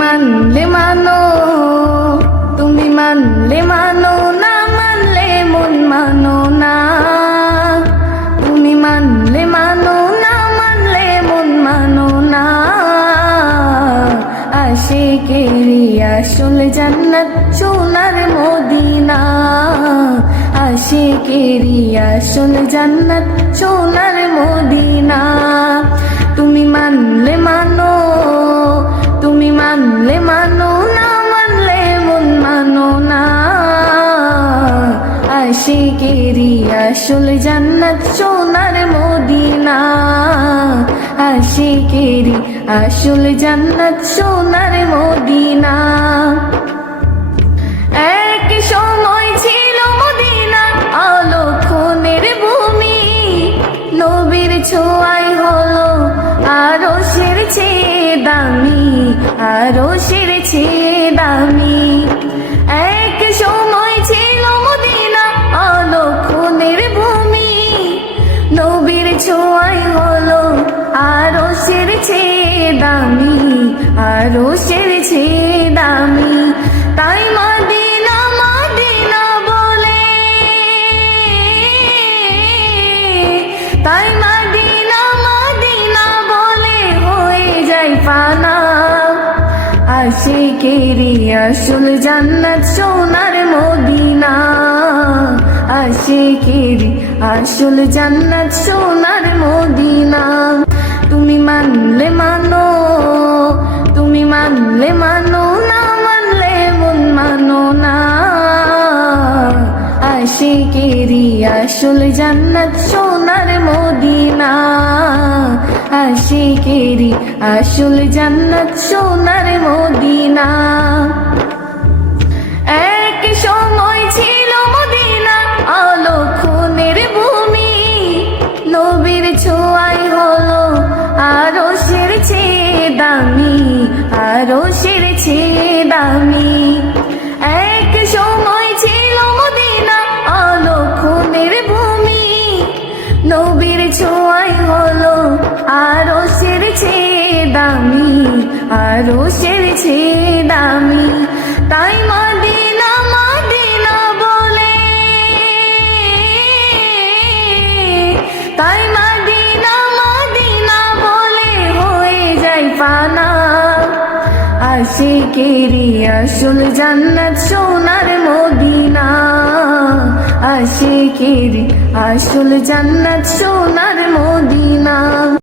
মানলে মানো, তুমি মানলে মানো, না মানলে মন মানো না। তুমি মানলে মানো, না মানলে মন মানো না। আশিকেরি আসল জান্নাত সোনার মদিনা। আশিকেরি আসল জান্নাত সোনার মদিনা। তুমি মানলে মানো, তুমি মানলে মানো, না মানলে মন মানো না। আশিকেরি আসল জান্নাত সোনার মদিনা। আশিকেরি আসল জান্নাত সোনার মদিনা। এক সময় ছিল মদিনা অলক্ষণের ভূমি, নবীর ছোঁয়ায় হলো আরশের চেয়ে দামি, আরশের চেয়ে দামি। এক সময় ছিল মদিনা অলক্ষণের ভূমি, নবীর ছোঁয়ায় হলো আরশের চেয়ে দামি, আরশের চেয়ে দামি। তাই মদিনা মদিনা বলে, তাই মদিনা মদিনা বলে হয়ে যায় ফানা। আশিকেরি আসল জান্নাত সোনার মদিনা। আশিকেরি আসল জান্নাত সোনার মদিনা। তুমি মানলে মানো, তুমি মানলে মানো, না মানলে মন মানো না। আশিকেরি আসল জান্নাত সোনার মদিনা। আশিকেরি আসল জান্নাত সোনার মদিনা। এক সময় ছিল মদিনা অলক্ষণের ভূমি, নবীর ছোঁয়ায় হলো আরশের চেয়ে দামি, আরশের চেয়ে দামি। এক সময় ছিল মদিনা অলক্ষণের ভূমি, নবীর ছোঁয়ায় হলো আরশের চেয়ে দামি, আরশের চেয়ে দামি। তাই মদিনা মদিনা বলে, তাই মদিনা মদিনা বলে হয়ে যায় ফানা। আশিকেরি আসল জান্নাত সোনার মদিনা। আশিকেরি আসল জান্নাত সোনার মদিনা।